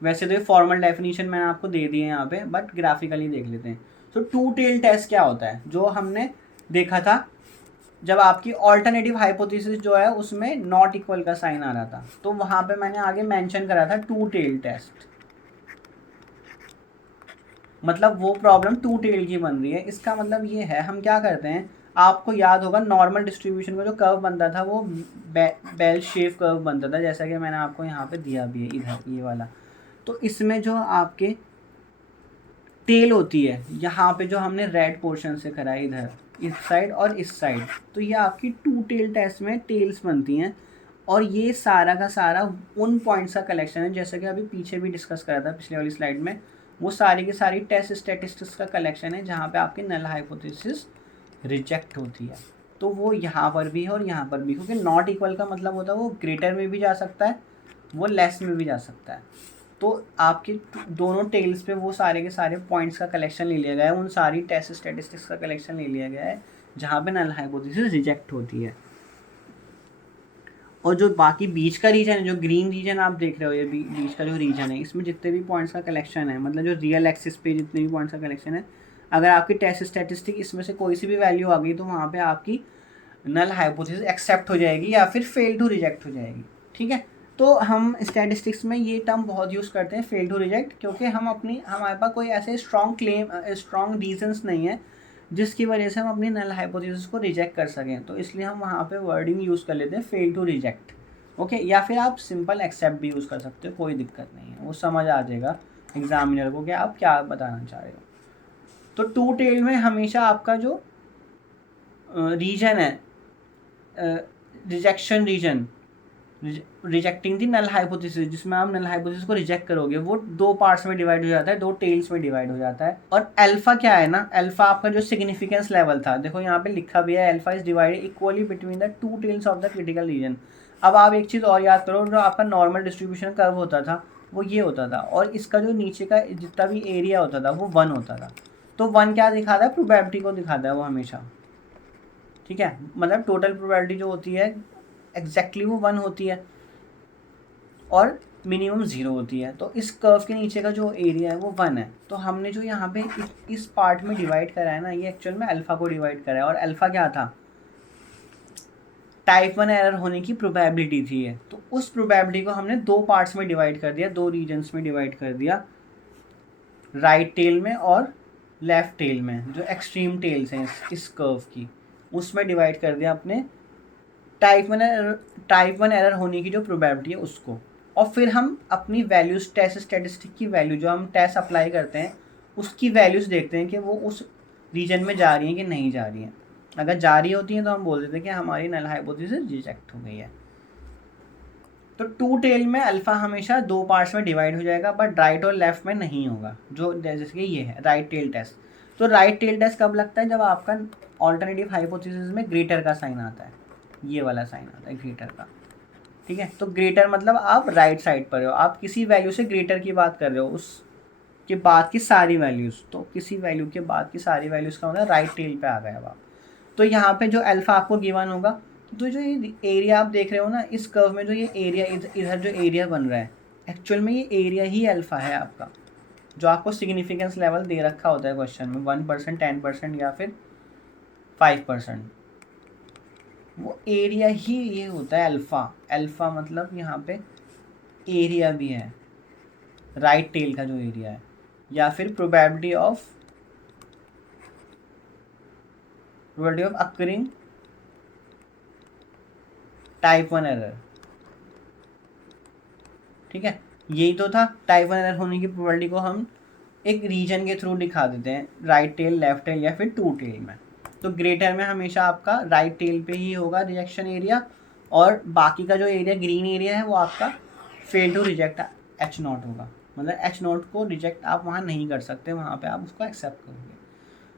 वैसे तो ये फॉर्मल डेफिनेशन मैंने आपको दे दी है यहाँ पे, बट ग्राफिकली देख लेते हैं। सो टू टेल टेस्ट क्या होता है, जो हमने देखा था जब आपकी ऑल्टरनेटिव हाइपोथेसिस जो है उसमें नॉट इक्वल का साइन आ रहा था, तो वहाँ पे मैंने आगे मेंशन करा था टू टेल टेस्ट, मतलब वो प्रॉब्लम टू टेल की बन रही है। इसका मतलब ये है, हम क्या करते हैं, आपको याद होगा नॉर्मल डिस्ट्रीब्यूशन का जो कर्व बनता था वो बेल शेप कर्व बनता था, जैसा कि मैंने आपको यहाँ पे दिया भी है इधर, ये वाला। तो इसमें जो आपके टेल होती है, यहाँ पे जो हमने रेड पोर्शन से करा है इधर, इस साइड और इस साइड, तो ये आपकी टू टेल टेस्ट में टेल्स बनती हैं। और ये सारा का सारा उन पॉइंट्स का कलेक्शन है, जैसा कि अभी पीछे भी डिस्कस करा था पिछले वाली स्लाइड में, वो सारी की सारी टेस्ट स्टैटिस्टिक्स का कलेक्शन है जहाँ पे आपकी नल हाइपोथेसिस रिजेक्ट होती है। तो वो यहाँ पर भी है और यहाँ पर भी, क्योंकि नॉट इक्वल का मतलब होता है वो ग्रेटर में भी जा सकता है, वो लेस में भी जा सकता है। तो आपके दोनों टेल्स पे वो सारे के सारे पॉइंट्स का कलेक्शन ले लिया गया है, उन सारी टेस्ट स्टैटिस्टिक्स का कलेक्शन ले लिया गया है जहाँ पे नल हाइपोथेसिस रिजेक्ट होती है। और जो बाकी बीच का रीजन है, जो ग्रीन रीजन आप देख रहे हो, ये बीच का जो रीजन है, इसमें जितने भी पॉइंट्स का कलेक्शन है, मतलब जो रियल एक्सिस पे जितने भी पॉइंट्स का कलेक्शन है, अगर आपकी टेस्ट स्टैटिस्टिक इसमें से कोई सी भी वैल्यू आ गई तो वहाँ पे आपकी नल हाइपोथेसिस एक्सेप्ट हो जाएगी या फिर फेल टू रिजेक्ट हो जाएगी। ठीक है, तो हम स्टैटिस्टिक्स में ये टर्म बहुत यूज़ करते हैं, फेल टू रिजेक्ट, क्योंकि हमारे पास कोई ऐसे स्ट्रॉन्ग रीजंस नहीं है जिसकी वजह से हम अपनी नल हाइपोथेसिस को रिजेक्ट कर सकें। तो इसलिए हम वहाँ पे वर्डिंग यूज़ कर लेते हैं फेल टू रिजेक्ट। ओके, या फिर आप सिंपल एक्सेप्ट भी यूज़ कर सकते हो, कोई दिक्कत नहीं है, वो समझ आ जाएगा एग्जामिनर को कि आप क्या बताना चाह रहे हो। तो टू टेल में हमेशा आपका जो रीजन है, rejection reason, rejecting the null hypothesis, जिसमें आप नल हाइपोथेसिस को रिजेक्ट करोगे, वो दो पार्ट्स में डिवाइड हो जाता है, दो टेल्स में डिवाइड हो जाता है। और अल्फा क्या है ना, अल्फा आपका जो सिग्निफिकेंस लेवल था, देखो यहाँ पे लिखा भी है, alpha is divided equally between the two tails of the critical region. अब आप एक चीज़ और याद करो, जो आपका नॉर्मल डिस्ट्रीब्यूशन कर्व होता था वो ये होता था, और इसका जो नीचे का जितना भी एरिया होता था वो 1 होता था। तो 1 क्या दिखाता है, प्रोबेबिलिटी को दिखाता है वो हमेशा। ठीक है, मतलब टोटल प्रोबेबिलिटी जो होती है एग्जैक्टली वो 1 होती है और मिनिमम 0 होती है। तो इस कर्व के नीचे का जो एरिया है वो 1 है। तो हमने जो यहाँ पे इस पार्ट में डिवाइड करा है ना, ये एक्चुअल में अल्फ़ा को डिवाइड करा है, और अल्फ़ा क्या था, टाइप 1 एरर होने की प्रोबेबिलिटी थी है। तो उस प्रोबेबिलिटी को हमने दो पार्ट्स में डिवाइड कर दिया, दो रीजन्स में डिवाइड कर दिया, राइट टेल में और लेफ्ट टेल में, जो एक्सट्रीम टेल्स हैं इस कर्व की, उसमें डिवाइड कर दिया अपने टाइप 1 एरर होने की जो प्रोबेबिलिटी है उसको। और फिर हम अपनी वैल्यूज़, टेस्ट स्टैटिस्टिक की वैल्यू जो हम टेस्ट अप्लाई करते हैं उसकी वैल्यूज़ देखते हैं कि वो उस रीजन में जा रही हैं कि नहीं जा रही हैं। अगर जा रही होती हैं तो हम बोल देते हैं कि हमारी नल हाइपोथेसिस रिजेक्ट हो गई है। तो टू टेल में अल्फ़ा हमेशा दो पार्ट्स में डिवाइड हो जाएगा, बट राइट और लेफ्ट में नहीं होगा, जो जैसे कि ये है राइट टेल टेस्ट। तो राइट टेल टेस्ट कब लगता है, जब आपका ऑल्टरनेटिव हाइपोथेसिस में ग्रेटर का साइन आता है, ये वाला साइन आता है ग्रेटर का। ठीक है, तो ग्रेटर मतलब आप राइट साइड पर हो, आप किसी वैल्यू से ग्रेटर की बात कर रहे हो, उसके बाद की सारी वैल्यूज़, तो किसी वैल्यू के बाद की सारी वैल्यूज़ का मतलब राइट टेल पे आ गए अब आप। तो यहाँ पे जो अल्फ़ा आपको गिवन होगा, तो जो ये एरिया आप देख रहे हो ना इस कर्व में, जो ये एरिया इधर जो एरिया बन रहा है, एक्चुअल में ये एरिया ही अल्फ़ा है आपका, जो आपको सिग्निफिकेंस लेवल दे रखा होता है क्वेश्चन में, 1%, 10% या फिर 5%, वो एरिया ही ये होता है अल्फ़ा। अल्फ़ा मतलब यहाँ पे एरिया भी है, राइट टेल का जो एरिया है, या फिर probability of occurring type 1 error. ठीक है, यही तो था, टाइप 1 एरर होने की प्रोबेबिलिटी को हम एक रीजन के थ्रू दिखा देते हैं, राइट टेल, लेफ्ट टेल या फिर टू टेल में। तो ग्रेटर में हमेशा आपका राइट टेल पे ही होगा रिजेक्शन एरिया, और बाकी का जो एरिया ग्रीन एरिया है वो आपका fail to reject H not होगा, मतलब H नॉट को रिजेक्ट आप वहाँ नहीं कर सकते, वहाँ पे आप उसको एक्सेप्ट करोगे।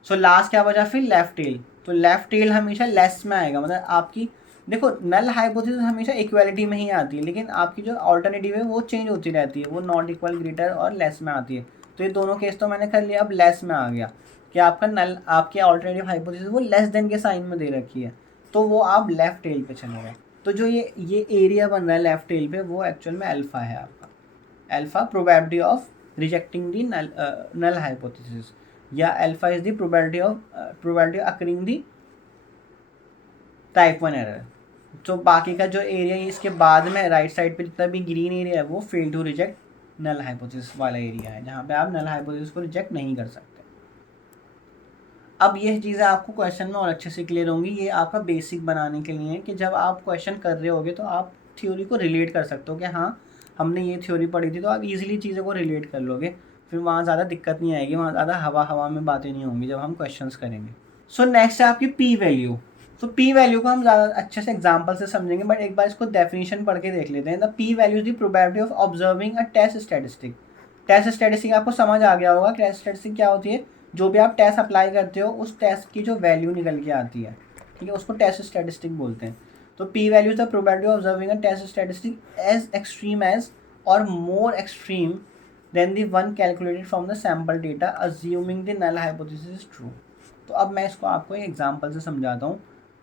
सो लास्ट क्या बचा फिर, लेफ्ट टेल। तो लेफ्ट टेल हमेशा लेस में आएगा, मतलब आपकी देखो नल हाइपोथेसिस हमेशा इक्वालिटी में ही आती है, लेकिन आपकी जो ऑल्टरनेटिव है वो चेंज होती रहती है, वो नॉट इक्वल, ग्रेटर और लेस में आती है। तो ये दोनों केस तो मैंने कर लिया, अब लेस में आ गया कि आपका नल, आपकी ऑल्टरनेटिव हाइपोथेसिस वो लेस देन के साइन में दे रखी है, तो वो आप लेफ्ट टेल पे चले गए। तो जो ये एरिया बन रहा है लेफ्ट टेल पे, वो एक्चुअल में अल्फ़ा है आपका, alpha probability of rejecting the null hypothesis, या alpha is the probability occurring the type 1 error. तो बाकी का जो एरिया है इसके बाद में राइट साइड पे जितना भी ग्रीन एरिया है वो fail to reject null hypothesis वाला एरिया है, जहाँ पे आप नल हाइपोथेसिस को रिजेक्ट नहीं कर सकते। अब ये चीज़ें आपको क्वेश्चन में और अच्छे से क्लियर होंगी, ये आपका बेसिक बनाने के लिए है कि जब आप क्वेश्चन कर रहे होगे तो आप थ्योरी को रिलेट कर सकते हो कि हाँ हमने ये थ्योरी पढ़ी थी, तो आप इजीली चीज़ों को रिलेट कर लोगे, फिर वहाँ ज़्यादा दिक्कत नहीं आएगी, वहाँ ज़्यादा हवा में बातें नहीं होंगी जब हम क्वेश्चंस करेंगे। सो नेक्स्ट है आपकी पी वैल्यू। तो पी वैल्यू को हम ज़्यादा अच्छे से एग्जाम्पल से समझेंगे, बट एक बार इसको डेफिनेशन पढ़ के देख लेते हैं। The P value is the probability of observing a test statistic. Test statistic आपको समझ आ गया होगा। टेस्ट स्टैटिस्टिक क्या होती है, जो भी आप टेस्ट अप्लाई करते हो उस टेस्ट की जो वैल्यू निकल के आती है, ठीक है, उसको टेस्ट स्टैटिस्टिक बोलते हैं। तो P value the probability of observing a test statistic as extreme as or more extreme than the one calculated from the sample data assuming the null hypothesis is true. तो अब मैं इसको आपको एक example से समझाता हूँ,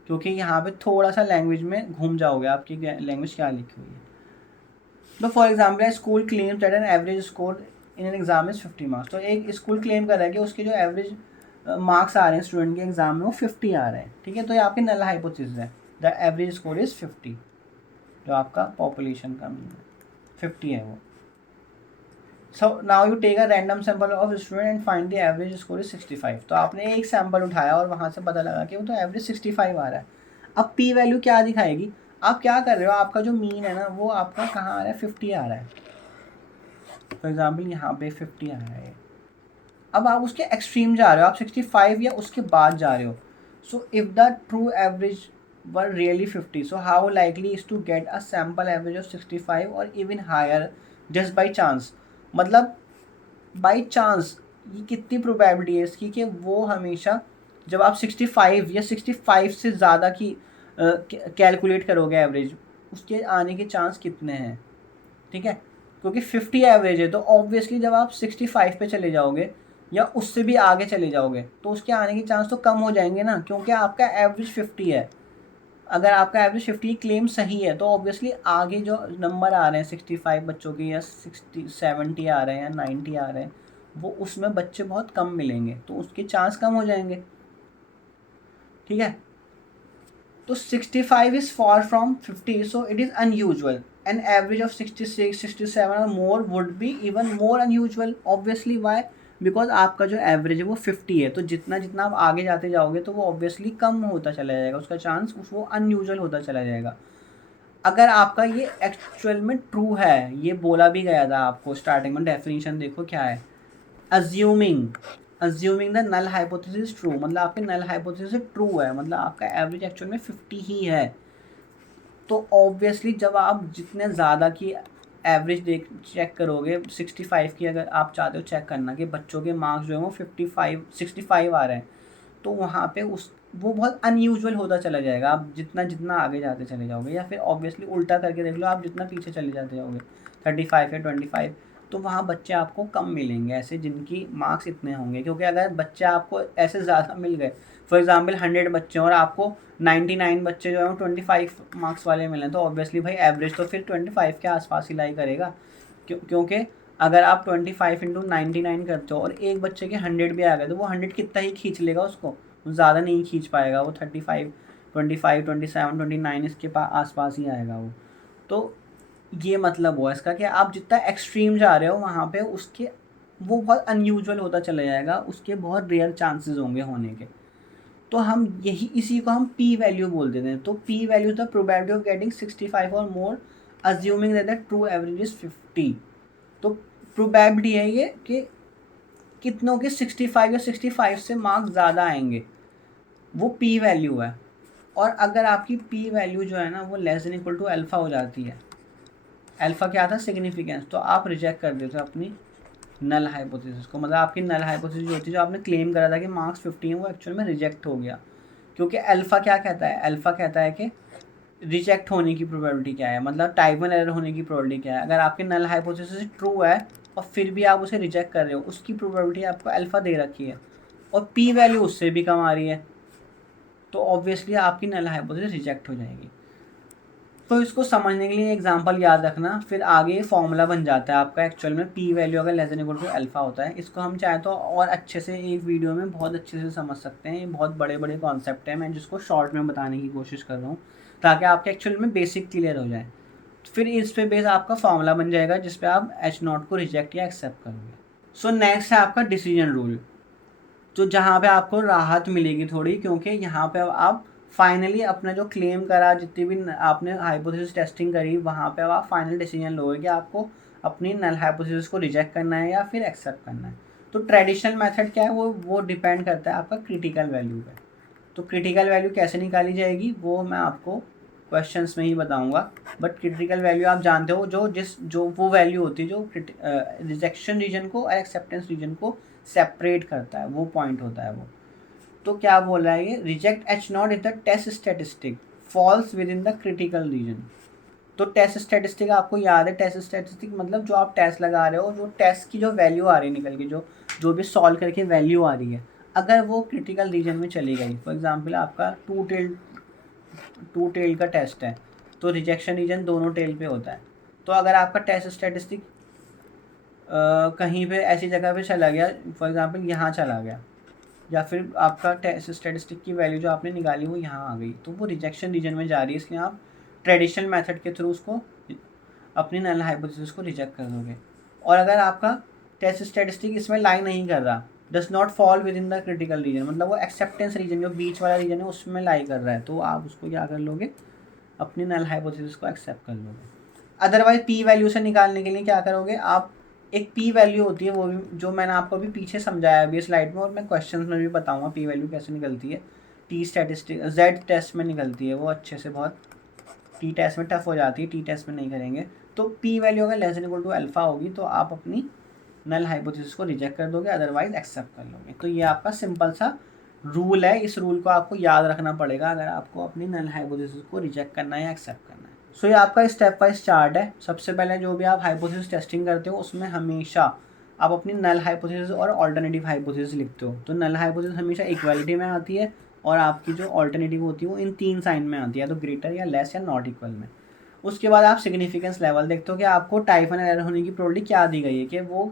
क्योंकि यहाँ पे थोड़ा सा लैंग्वेज में घूम जाओगे, आपकी लैंग्वेज क्या लिखी हुई है। तो फॉर एग्जाम्पल है school claim that an average score in an exam is 50 marks. तो एक स्कूल क्लेम कर रहा है कि उसके जो एवरेज मार्क्स आ रहे हैं स्टूडेंट के एग्जाम में वो 50 आ रहे हैं, ठीक है। तो ये आपकी नल हाइपोथेसिस है, द एवरेज स्कोर इज 50, जो आपका पॉपुलेशन का मीन है 50 है वो। So now you take a random sample of student and find the average score is 65। तो आपने एक सैंपल उठाया और वहाँ से पता लगा कि वो तो एवरेज 65 आ रहा है। अब पी वैल्यू क्या दिखाएगी, आप क्या कर रहे हो, आपका जो मीन है ना वो आपका कहाँ आ रहा है, 50 आ रहा है। फॉर एग्जाम्पल यहाँ पे 50 आ रहा है। अब आप उसके एक्सट्रीम जा रहे हो, आप 65 या उसके बाद जा रहे हो। So if the true average were really 50, so how likely is to get a sample average of 65 और even higher just by chance. मतलब बाई चांस ये कितनी प्रोबेबिलिटी है इसकी कि वो हमेशा जब आप 65 या 65 से ज़्यादा की कैलकुलेट करोगे एवरेज, उसके आने के चांस कितने हैं, ठीक है। क्योंकि 50 एवरेज है तो ऑब्वियसली जब आप 65 पे चले जाओगे या उससे भी आगे चले जाओगे तो उसके आने के चांस तो कम हो जाएंगे ना, क्योंकि आपका एवरेज 50 है। अगर आपका एवरेज 50 क्लेम सही है तो ऑब्वियसली आगे जो नंबर आ रहे हैं 65 बच्चों के या 70 आ रहे हैं या 90 आ रहे हैं, वो उसमें बच्चे बहुत कम मिलेंगे, तो उसके चांस कम हो जाएंगे, ठीक है। तो 65 is for from 50, so it is unusual. An average of 66, 67 or more would be even more unusual. Obviously, why? Because आपका जो एवरेज है वो 50 है, तो जितना जितना आप आगे जाते जाओगे तो वो ऑब्वियसली कम होता चला जाएगा, उसका चांस वो अनयूजुअल होता चला जाएगा। अगर आपका ये एक्चुअल में ट्रू है, ये बोला भी गया था आपको स्टार्टिंग में, डेफिनेशन देखो क्या है, assuming the null hypothesis true, मतलब आपके नल हाइपोथेसिस ट्रू है, मतलब आपका एवरेज एक्चुअल में 50 ही है। तो ऑब्वियसली जब आप जितने ज़्यादा की एवरेज देख चेक करोगे, 65 की अगर आप चाहते हो चेक करना कि बच्चों के मार्क्स जो है वो 65 आ रहे हैं, तो वहाँ पे उस वो बहुत अनयूजुअल होता चला जाएगा आप जितना जितना आगे जाते चले जाओगे। या फिर ऑब्वियसली उल्टा करके देख लो, आप जितना पीछे चले जाते जाओगे 35 या 25, तो वहाँ बच्चे आपको कम मिलेंगे ऐसे जिनकी मार्क्स इतने होंगे। क्योंकि अगर बच्चे आपको ऐसे ज़्यादा मिल गए, फॉर एग्जाम्पल 100 बच्चे और आपको 99 बच्चे जो है वो 25 मार्क्स वाले मिले, तो ऑब्वियसली भाई एवरेज तो फिर 25 के आसपास ही लाई करेगा। क्योंकि अगर आप 25 इंटू 99 करते हो और एक बच्चे के 100 भी आ गए तो वो 100 कितना ही खींच लेगा, उसको ज़्यादा नहीं खींच पाएगा, वो 35, 25, 27, 29 इसके आसपास ही आएगा वो। तो ये मतलब हुआ इसका कि आप जितना एक्सट्रीम जा रहे हो वहाँ पे उसके वो बहुत अनयूजुअल होता चला जाएगा, उसके बहुत रेयर चांसेस होंगे होने के। तो हम यही इसी को हम पी वैल्यू बोल देते हैं। तो P value the probability of getting 65 or more assuming that the true average is 50। तो प्रोबेबिलिटी है ये कि कितनों के 65 या 65 से मार्क्स ज़्यादा आएंगे, वो पी वैल्यू है। और अगर आपकी पी वैल्यू जो है ना वो less than equal to alpha हो जाती है, अल्फ़ा क्या था, सिग्निफिकेंस, तो आप रिजेक्ट कर देते हो अपनी नल हाइपोथेसिस को। मतलब आपकी नल हाइपोथेसिस जो होती है, जो आपने क्लेम करा था कि मार्क्स 50 हैं, वो एक्चुअल में रिजेक्ट हो गया। क्योंकि अल्फ़ा क्या कहता है, अल्फ़ा कहता है कि रिजेक्ट होने की प्रोबेबिलिटी क्या है, मतलब टाइप 1 एरर होने की प्रोबेबिलिटी क्या है। अगर आपके नल हाइपोथेसिस ट्रू है और फिर भी आप उसे रिजेक्ट कर रहे हो, उसकी प्रोबेबिलिटी आपको अल्फ़ा दे रखी है और पी वैल्यू उससे भी कम आ रही है, तो ऑब्वियसली आपकी नल हाइपोथेसिस रिजेक्ट हो जाएगी। तो इसको समझने के लिए एग्जांपल याद रखना, फिर आगे फॉर्मूला बन जाता है आपका एक्चुअल में पी वैल्यू अगर less than equal to alpha होता है। इसको हम चाहे तो और अच्छे से एक वीडियो में बहुत अच्छे से समझ सकते हैं, ये बहुत बड़े बड़े कॉन्सेप्ट हैं, मैं जिसको शॉर्ट में बताने की कोशिश कर रहा हूँ ताकि आपके एक्चुअल में बेसिक क्लियर हो जाए। फिर इस पे बेस आपका फॉर्मूला बन जाएगा जिस पे आप H0 को रिजेक्ट या एक्सेप्ट करोगे। सो नेक्स्ट है आपका डिसीजन रूल, तो जहाँ पे आपको राहत मिलेगी थोड़ी, क्योंकि यहाँ पे आप फाइनली अपना जो क्लेम करा, जितनी भी आपने हाइपोथेसिस टेस्टिंग करी, वहाँ पे अब आप फाइनल डिसीजन लोगे कि आपको अपनी नल हाइपोथेसिस को रिजेक्ट करना है या फिर एक्सेप्ट करना है। तो ट्रेडिशनल मेथड क्या है, वो डिपेंड करता है आपका क्रिटिकल वैल्यू पे। तो क्रिटिकल वैल्यू कैसे निकाली जाएगी वो मैं आपको क्वेश्चंस में ही बताऊंगा, बट क्रिटिकल वैल्यू आप जानते हो जो वो वैल्यू होती है जो रिजेक्शन रीजन को और एक्सेप्टेंस रीजन को सेपरेट करता है, वो पॉइंट होता है वो। तो क्या बोल रहा है ये, reject H not is the test statistic falls within the critical region. तो टेस्ट स्टैटिस्टिक आपको याद है, टेस्ट स्टैटिस्टिक मतलब जो आप टेस्ट लगा रहे हो, जो टेस्ट की जो वैल्यू आ रही है निकल के, जो भी सॉल्व करके वैल्यू आ रही है, अगर वो क्रिटिकल रीजन में चली गई, फॉर एग्जांपल आपका टू टेल का टेस्ट है, तो रिजेक्शन रीजन दोनों टेल पे होता है। तो अगर आपका टेस्ट स्टैटिस्टिक कहीं पे ऐसी जगह पे चला गया, फॉर एग्जांपल यहाँ चला गया, या फिर आपका टेस्ट स्टैटिस्टिक की वैल्यू जो आपने निकाली वो यहाँ आ गई, तो वो रिजेक्शन रीजन में जा रही है, इसलिए आप ट्रेडिशनल मेथड के थ्रू उसको अपनी नल हाइपोथेसिस को रिजेक्ट कर दोगे। और अगर आपका टेस्ट स्टैटिस्टिक इसमें लाई नहीं कर रहा, does not fall with in the critical reason, मतलब वो एक्सेप्टेंस रीजन जो बीच वाला रीजन है उसमें लाई कर रहा है, तो आप उसको क्या कर लोगे, अपनी नल हाइपोथेसिस को एक्सेप्ट कर लोगे। अदरवाइज पी वैल्यू से निकालने के लिए क्या करोगे आप, एक पी वैल्यू होती है, वो भी जो मैंने आपको अभी पीछे समझाया अभी स्लाइड में, और मैं क्वेश्चन में भी बताऊंगा पी वैल्यू कैसे निकलती है। टी स्टैटिस्टिक जेड टेस्ट में निकलती है वो अच्छे से, बहुत टी टेस्ट में टफ हो जाती है, टी टेस्ट में नहीं करेंगे। तो पी वैल्यू अगर less than equal to alpha होगी तो आप अपनी नल हाइपोथेसिस को रिजेक्ट कर दोगे, अदरवाइज एक्सेप्ट कर लोगे। तो ये आपका सिंपल सा रूल है, इस रूल को आपको याद रखना पड़ेगा अगर आपको अपनी नल हाइपोथेसिस को रिजेक्ट करना है या एक्सेप्ट करना है। सो ये आपका स्टेप वाइज चार्ट है। सबसे पहले जो भी आप हाइपोथेसिस टेस्टिंग करते हो उसमें हमेशा आप अपनी नल हाइपोथेसिस और ऑल्टरनेटिव हाइपोथेसिस लिखते हो। तो नल हाइपोथेसिस हमेशा इक्वालिटी में आती है, और आपकी जो ऑल्टरनेटिव होती है वो इन 3 साइन में आती है, तो ग्रेटर या लेस या नॉट इक्वल में। उसके बाद आप सिग्निफिकेंस लेवल देखते हो कि आपको टाइप वन एरर होने की प्रोबेबिलिटी क्या दी गई है, कि वो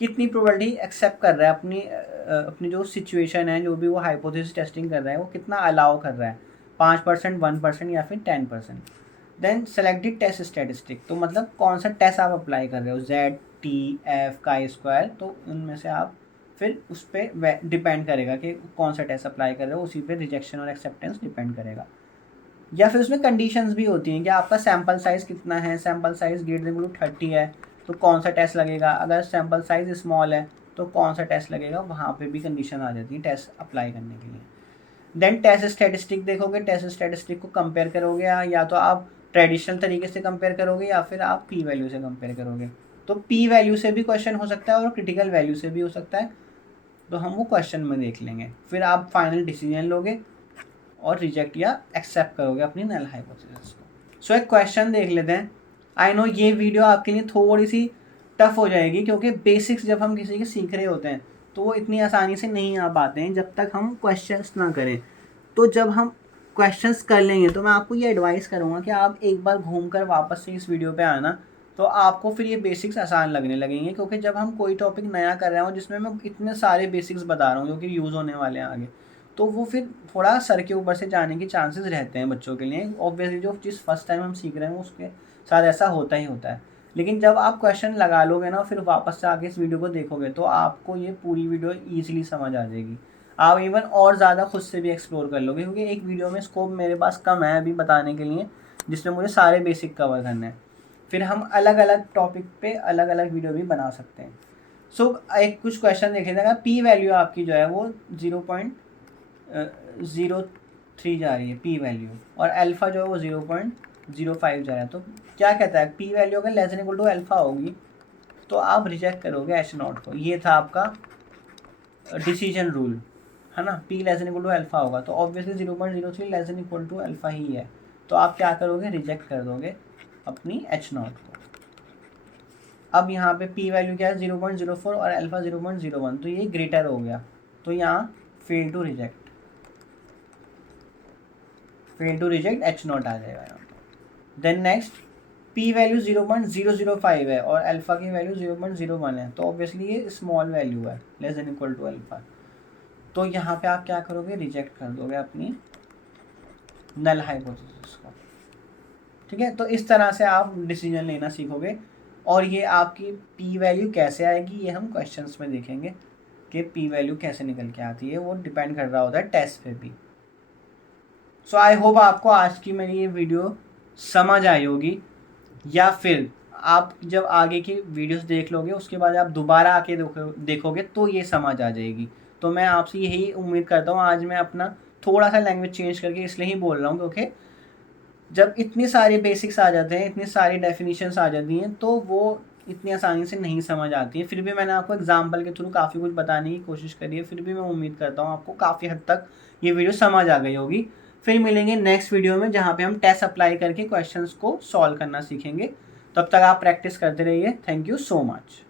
कितनी प्रोबेबिलिटी एक्सेप्ट कर रहा है अपनी जो सिचुएशन है, जो भी वो हाइपोथेसिस टेस्टिंग कर रहा है वो कितना अलाउ कर रहा है, 5%, 1% या फिर 10%। देन सेलेक्टेड टेस्ट स्टैटिस्टिक, तो मतलब कौन सा टेस्ट आप अप्लाई कर रहे हो, जेड, टी, एफ, का स्क्वायर, तो उनमें से आप फिर उस पर डिपेंड करेगा कि कौन सा टेस्ट अप्लाई कर रहे हो, उसी पे रिजेक्शन और एक्सेप्टेंस डिपेंड करेगा। या फिर उसमें कंडीशंस भी होती हैं कि आपका सैम्पल साइज़ कितना है, सैम्पल साइज़ ग्रेटर देन 30 है तो कौन सा टेस्ट लगेगा, अगर सैम्पल साइज़ स्मॉल है तो कौन सा टेस्ट लगेगा, वहाँ पे भी कंडीशन आ जाती है टेस्ट अप्लाई करने के लिए। देन टेस्ट स्टैटिस्टिक देखोगे, टेस्ट स्टैटिस्टिक को कंपेयर करोगे, या तो आप ट्रेडिशनल तरीके से कंपेयर करोगे या फिर आप पी वैल्यू से कंपेयर करोगे। तो पी वैल्यू से भी क्वेश्चन हो सकता है और क्रिटिकल वैल्यू से भी हो सकता है, तो हम वो क्वेश्चन में देख लेंगे। फिर आप फाइनल डिसीजन लोगे और रिजेक्ट या एक्सेप्ट करोगे अपनी नल हाइपोथेसिस को। सो एक क्वेश्चन देख लेते हैं। आई नो ये वीडियो आपके लिए थोड़ी सी टफ हो जाएगी, क्योंकि बेसिक्स जब हम किसी के सीख रहे होते हैं तो वो इतनी आसानी से नहीं आ पाते हैं जब तक हम क्वेश्चंस ना करें। तो जब हम क्वेश्चंस कर लेंगे तो मैं आपको ये एडवाइस करूँगा कि आप एक बार घूमकर वापस से इस वीडियो पे आना, तो आपको फिर ये बेसिक्स आसान लगने लगेंगे। क्योंकि जब हम कोई टॉपिक नया कर रहे हो जिसमें मैं इतने सारे बेसिक्स बता रहा हूँ जो कि यूज़ होने वाले हैं आगे, तो वो फिर थोड़ा सर के ऊपर से जाने के चांसेस रहते हैं बच्चों के लिए। ऑब्वियसली जो चीज़ फर्स्ट टाइम हम सीख रहे हैं उसके साथ ऐसा होता ही होता है, लेकिन जब आप क्वेश्चन लगा लोगे ना फिर वापस से आके इस वीडियो को देखोगे तो आपको ये पूरी वीडियो ईजिली समझ आ जाएगी। आप इवन और ज़्यादा खुद से भी एक्सप्लोर कर लोगे, क्योंकि एक वीडियो में स्कोप मेरे पास कम है अभी बताने के लिए, जिसमें मुझे सारे बेसिक कवर करने हैं। फिर हम अलग अलग टॉपिक पे अलग अलग वीडियो भी बना सकते हैं। सो एक कुछ क्वेश्चन देख लेते हैं। पी वैल्यू आपकी जो है वो 0.03 जा रही है पी वैल्यू, और अल्फ़ा जो है वो 0.05 जा रहा है। तो क्या कहता है, पी वैल्यू अगर less than equal to alpha होगी तो आप रिजेक्ट करोगे एच नॉट को। ये था आपका डिसीजन रूल, है ना। P less than equal to alpha होगा तो obviously 0.03 less than equal to alpha ही है, तो आप क्या करोगे, रिजेक्ट कर दोगे अपनी एच नॉट को। अब यहाँ पे पी वैल्यू क्या है 0.04 और अल्फ़ा 0.01, तो ये ग्रेटर हो गया, तो यहाँ fail to reject H naught आ जाएगा यहाँ पे। देन नेक्स्ट पी वैल्यू 0.005 है और अल्फ़ा की वैल्यू 0.01 है, तो ऑब्वियसली ये स्मॉल वैल्यू है less than equal to alpha, तो यहाँ पे आप क्या करोगे, रिजेक्ट कर दोगे अपनी नल हाइपोथेसिस को। ठीक है, तो इस तरह से आप डिसीजन लेना सीखोगे। और ये आपकी पी वैल्यू कैसे आएगी ये हम क्वेश्चंस में देखेंगे कि पी वैल्यू कैसे निकल के आती है, वो डिपेंड कर रहा होता है टेस्ट पे भी। सो आई होप आपको आज की मेरी ये वीडियो समझ आई होगी, या फिर आप जब आगे की वीडियोस देख लोगे उसके बाद आप दोबारा आके देखोगे तो ये समझ आ जाएगी। तो मैं आपसे यही उम्मीद करता हूँ। आज मैं अपना थोड़ा सा लैंग्वेज चेंज करके इसलिए ही बोल रहा हूँ क्योंकि जब इतनी सारी बेसिक्स आ जाते हैं, इतनी सारी डेफिनेशंस आ जाती हैं, तो वो इतनी आसानी से नहीं समझ आती है। फिर भी मैंने आपको एग्जाम्पल के थ्रू काफ़ी कुछ बताने की कोशिश करी है, फिर भी मैं उम्मीद करता हूँ आपको काफ़ी हद तक ये वीडियो समझ आ गई होगी। फिर मिलेंगे नेक्स्ट वीडियो में, जहाँ पे हम टेस्ट अप्लाई करके क्वेश्चंस को सॉल्व करना सीखेंगे। तब तक आप प्रैक्टिस करते रहिए। Thank you so much.